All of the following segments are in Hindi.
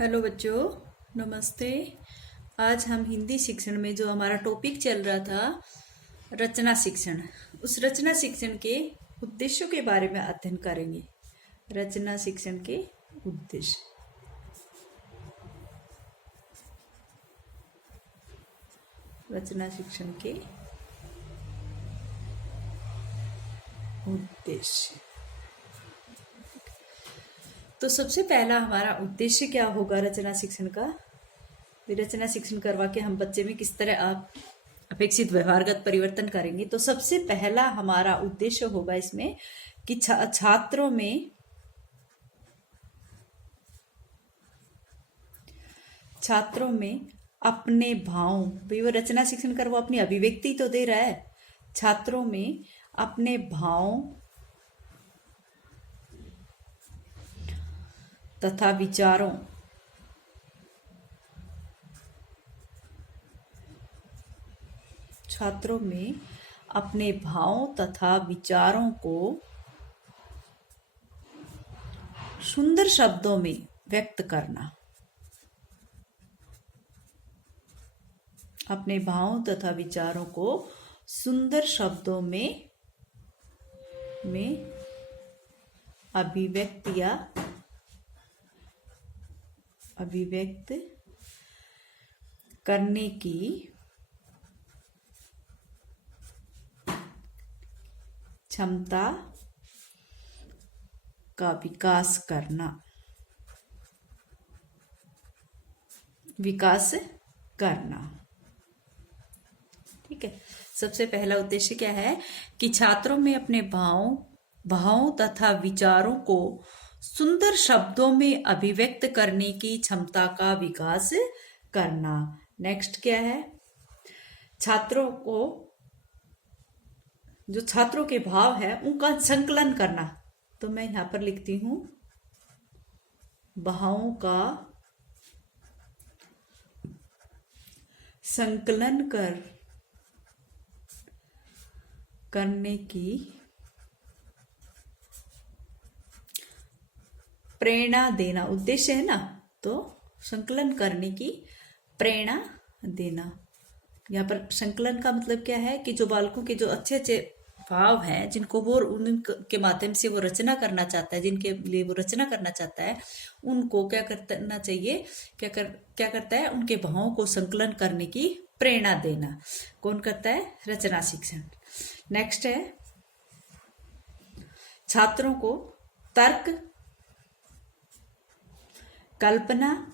हेलो बच्चों, नमस्ते। आज हम हिंदी शिक्षण में जो हमारा टॉपिक चल रहा था रचना शिक्षण, उस रचना शिक्षण के उद्देश्यों के बारे में अध्ययन करेंगे। रचना शिक्षण के उद्देश्य। रचना शिक्षण के उद्देश्य। तो सबसे पहला हमारा उद्देश्य क्या होगा रचना शिक्षण का? रचना शिक्षण करवा के हम बच्चे में किस तरह आप अपेक्षित व्यवहारगत परिवर्तन करेंगे। तो सबसे पहला हमारा उद्देश्य होगा इसमें कि छात्रों में अपने भाव, भाई वो रचना शिक्षण कर वो अपनी अभिव्यक्ति तो दे रहा है, छात्रों में अपने भाव तथा विचारों छात्रों में अपने भावों तथा विचारों को सुंदर शब्दों में व्यक्त करना। अपने भावों तथा विचारों को सुंदर शब्दों में अभिव्यक्त करने की क्षमता का विकास करना। ठीक है। सबसे पहला उद्देश्य क्या है कि छात्रों में अपने भावों तथा विचारों को सुंदर शब्दों में अभिव्यक्त करने की क्षमता का विकास करना। नेक्स्ट क्या है? जो छात्रों के भाव है उनका संकलन करना। तो मैं यहां पर लिखती हूं भावों का संकलन करने की प्रेरणा देना। उद्देश्य है ना, तो संकलन करने की प्रेरणा देना। यहाँ पर संकलन का मतलब क्या है कि जो बालकों के जो अच्छे अच्छे भाव हैं, जिनको वो उनके माध्यम से वो रचना करना चाहता है, जिनके लिए वो रचना करना चाहता है, उनको क्या करना चाहिए, क्या करता है, उनके भावों को संकलन करने की प्रेरणा देना। कौन करता है? रचना शिक्षण। नेक्स्ट है छात्रों को तर्क, कल्पना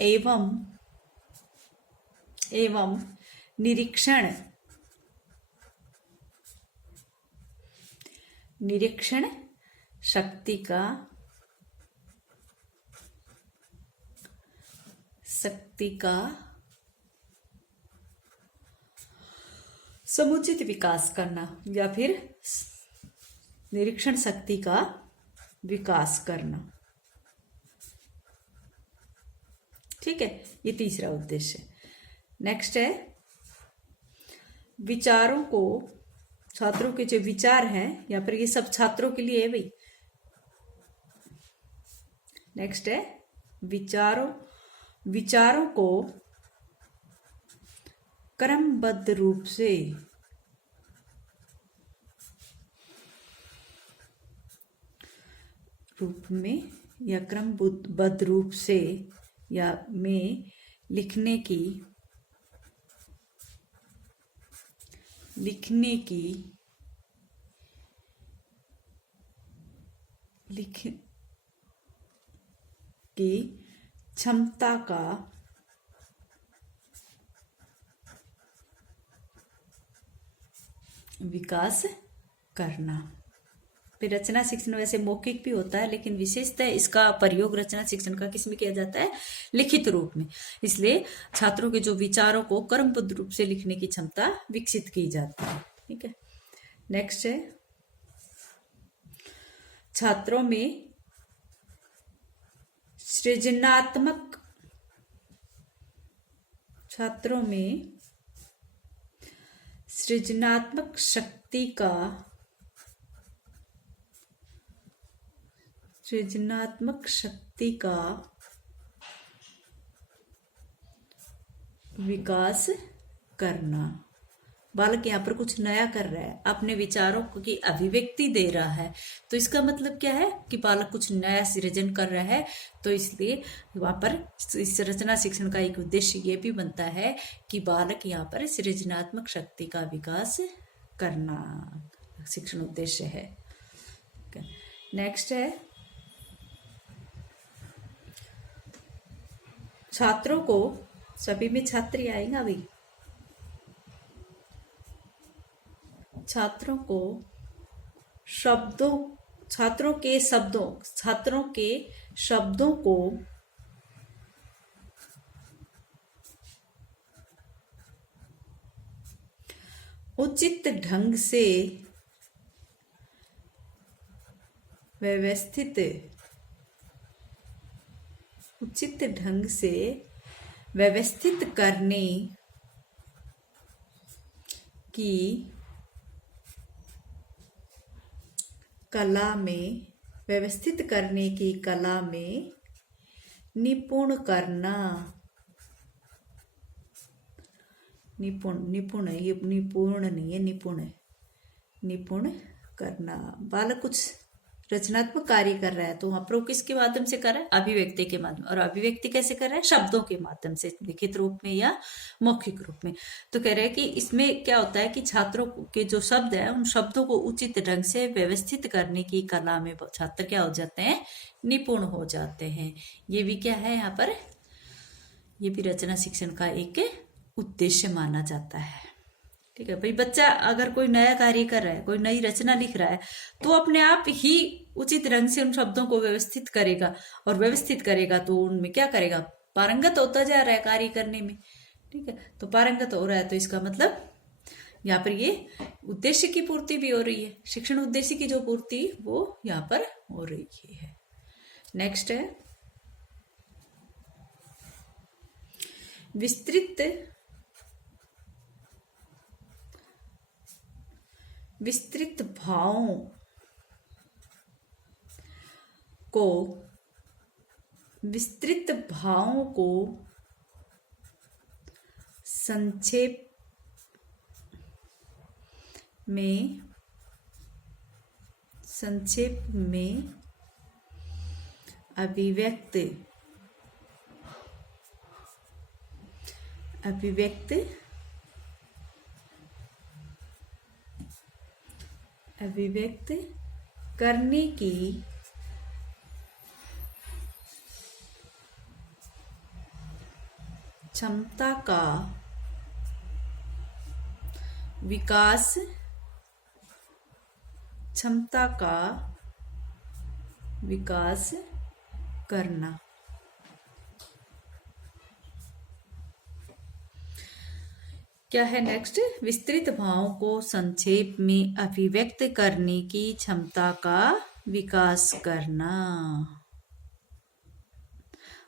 एवं निरीक्षण शक्ति का समुचित विकास करना, या फिर निरीक्षण शक्ति का विकास करना। ठीक है, ये तीसरा उद्देश्य। नेक्स्ट है विचारों को, छात्रों के जो विचार हैं, या फिर ये सब छात्रों के लिए है भाई। नेक्स्ट है विचारों को क्रमबद्ध रूप में या क्रमबद्ध रूप से या में लिखने की क्षमता का विकास करना। फिर रचना शिक्षण वैसे मौखिक भी होता है, लेकिन विशेषतः इसका प्रयोग रचना शिक्षण का किस में किया जाता है? लिखित रूप में। इसलिए छात्रों के जो विचारों को क्रमबद्ध रूप से लिखने की क्षमता विकसित की जाती है। ठीक है। नेक्स्ट है छात्रों में सृजनात्मक शक्ति का सृजनात्मक शक्ति का विकास करना। बालक यहाँ पर कुछ नया कर रहा है, अपने विचारों की अभिव्यक्ति दे रहा है, तो इसका मतलब क्या है कि बालक कुछ नया सृजन कर रहा है। तो इसलिए वहां पर इस रचना शिक्षण का एक उद्देश्य ये भी बनता है कि बालक यहाँ पर सृजनात्मक शक्ति का विकास करना शिक्षण उद्देश्य है। नेक्स्ट है, छात्रों को, सभी में छात्री आएगा अभी, छात्रों को छात्रों के शब्दों को उचित ढंग से व्यवस्थित करने की कला में निपुण करना। निपुण है, ये निपुण नहीं है, निपुण करना। बालक कुछ रचनात्मक कार्य कर रहा है, तो वहां पर वो किसके माध्यम से कर रहा है? अभिव्यक्ति के माध्यम। और अभिव्यक्ति कैसे कर रहा है? शब्दों के माध्यम से, लिखित रूप में या मौखिक रूप में। तो कह रहे हैं कि इसमें क्या होता है कि छात्रों के जो शब्द है, उन शब्दों को उचित ढंग से व्यवस्थित करने की कला में छात्र क्या हो जाते हैं? निपुण हो जाते हैं। ये भी क्या है यहाँ पर? ये भी रचना शिक्षण का एक उद्देश्य माना जाता है। ठीक है भाई, बच्चा अगर कोई नया कार्य कर रहा है, कोई नई रचना लिख रहा है, तो अपने आप ही उचित ढंग से उन शब्दों को व्यवस्थित करेगा, और व्यवस्थित करेगा तो उनमें क्या करेगा? पारंगत होता जा रहा है कार्य करने में। ठीक है, तो पारंगत हो रहा है, तो इसका मतलब यहाँ पर ये उद्देश्य की पूर्ति भी हो रही है। शिक्षण उद्देश्य की जो पूर्ति वो यहाँ पर हो रही है। नेक्स्ट है, विस्तृत भावों को संक्षेप में अभिव्यक्त करने की क्षमता का विकास करना। क्या है नेक्स्ट? विस्तृत भावों को संक्षेप में अभिव्यक्त करने की क्षमता का विकास करना।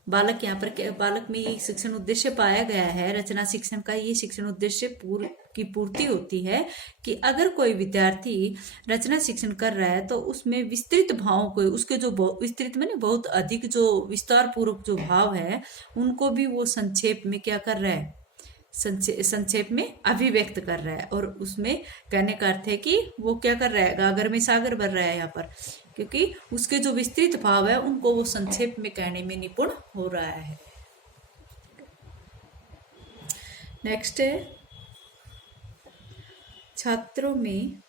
बालक यहाँ पर बालक में ये शिक्षण उद्देश्य पाया गया है। रचना शिक्षण का ये शिक्षण उद्देश्य की पूर्ति होती है कि अगर कोई विद्यार्थी रचना शिक्षण कर रहा है तो उसमें विस्तृत भावों को, उसके जो विस्तृत में बहुत अधिक जो विस्तार पूर्वक जो भाव है, उनको भी वो संक्षेप में क्या कर रहा है? संक्षेप में अभिव्यक्त कर रहा है। और उसमें कहने का अर्थ है कि वो क्या कर रहा है? गागर में सागर भर रहा है यहाँ पर, क्योंकि उसके जो विस्तृत भाव है उनको वो संक्षेप में कहने में निपुण हो रहा है। नेक्स्ट है, छात्रों में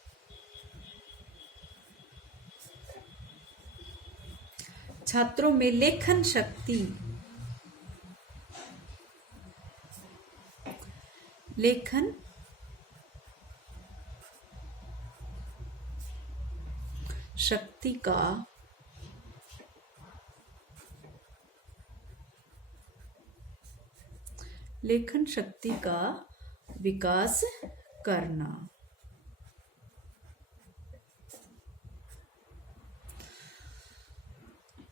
लेखन शक्ति का विकास करना।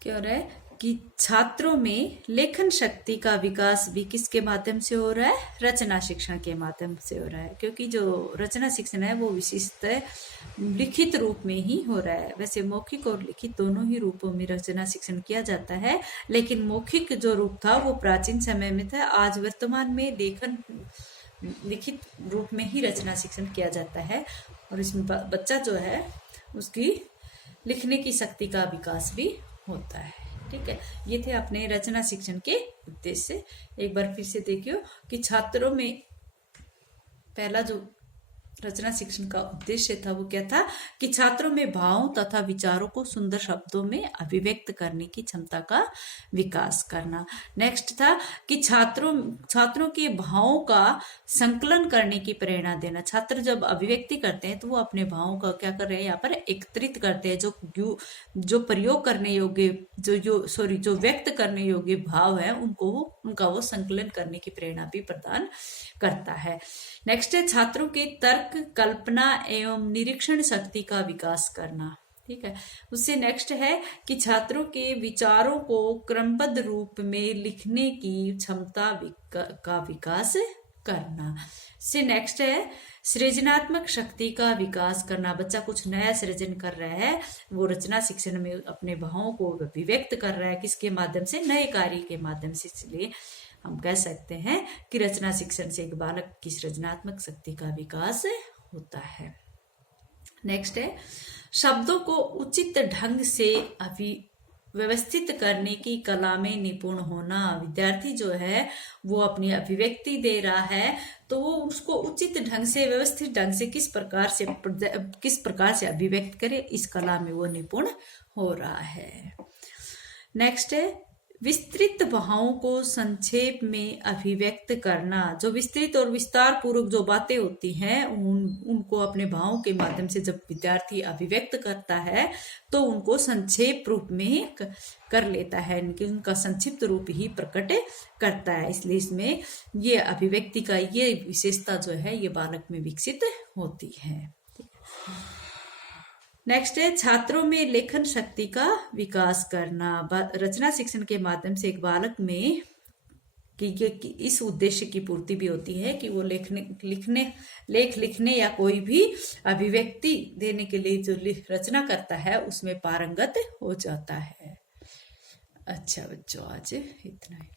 क्या हो रहा है? कि छात्रों में लेखन शक्ति का विकास भी किसके माध्यम से हो रहा है? रचना शिक्षण के माध्यम से हो रहा है, क्योंकि जो रचना शिक्षण है वो विशेषतः लिखित रूप में ही हो रहा है। वैसे मौखिक और लिखित दोनों ही रूपों में रचना शिक्षण किया जाता है, लेकिन मौखिक जो रूप था वो प्राचीन समय में था। आज वर्तमान में लिखित रूप में ही रचना शिक्षण किया जाता है, और इसमें बच्चा जो है उसकी लिखने की शक्ति का विकास भी होता है। ठीक है, ये थे अपने रचना शिक्षण के उद्देश्य। एक बार फिर से देखियो कि छात्रों में पहला जो रचना शिक्षण का उद्देश्य था वो क्या था कि छात्रों में भावों तथा विचारों को सुंदर शब्दों में अभिव्यक्त करने की क्षमता का विकास करना। नेक्स्ट था कि छात्रों के भावों का संकलन करने की प्रेरणा देना। छात्र जब अभिव्यक्ति करते हैं तो वो अपने भावों का क्या कर रहे हैं, यहाँ पर एकत्रित करते हैं। जो प्रयोग करने योग्य जो व्यक्त करने योग्य भाव है उनका वो संकलन करने की प्रेरणा भी प्रदान करता है। नेक्स्ट है छात्रों के तर्क, कल्पना एवं निरीक्षण शक्ति का विकास करना। ठीक है, उससे नेक्स्ट है कि छात्रों के विचारों को क्रमबद्ध रूप में लिखने की क्षमता का विकास करना। से नेक्स्ट है सृजनात्मक शक्ति का विकास करना। बच्चा कुछ नया सृजन कर रहा है, वो रचना शिक्षण में अपने भावों को अभिव्यक्त कर रहा है, किसके माध्यम से? नए कार्य के माध्यम से। इसलिए हम कह सकते हैं कि रचना शिक्षण से एक बालक की सृजनात्मक शक्ति का विकास होता है। नेक्स्ट है शब्दों को उचित ढंग से व्यवस्थित करने की कला में निपुण होना। विद्यार्थी जो है वो अपनी अभिव्यक्ति दे रहा है तो वो उसको उचित ढंग से, व्यवस्थित ढंग से किस प्रकार से अभिव्यक्त करे, इस कला में वो निपुण हो रहा है। नेक्स्ट है विस्तृत भावों को संक्षेप में अभिव्यक्त करना। जो विस्तृत और विस्तार पूर्वक जो बातें होती हैं उनको अपने भावों के माध्यम से जब विद्यार्थी अभिव्यक्त करता है तो उनको संक्षेप रूप में कर लेता है, उनका संक्षिप्त रूप ही प्रकट करता है। इसलिए इसमें ये अभिव्यक्ति का ये विशेषता जो है ये बालक में विकसित होती है। नेक्स्ट है छात्रों में लेखन शक्ति का विकास करना। रचना शिक्षण के माध्यम से एक बालक में इस उद्देश्य की पूर्ति भी होती है कि वो लेख लिखने या कोई भी अभिव्यक्ति देने के लिए जो रचना करता है उसमें पारंगत हो जाता है। अच्छा बच्चों, आज इतना ही।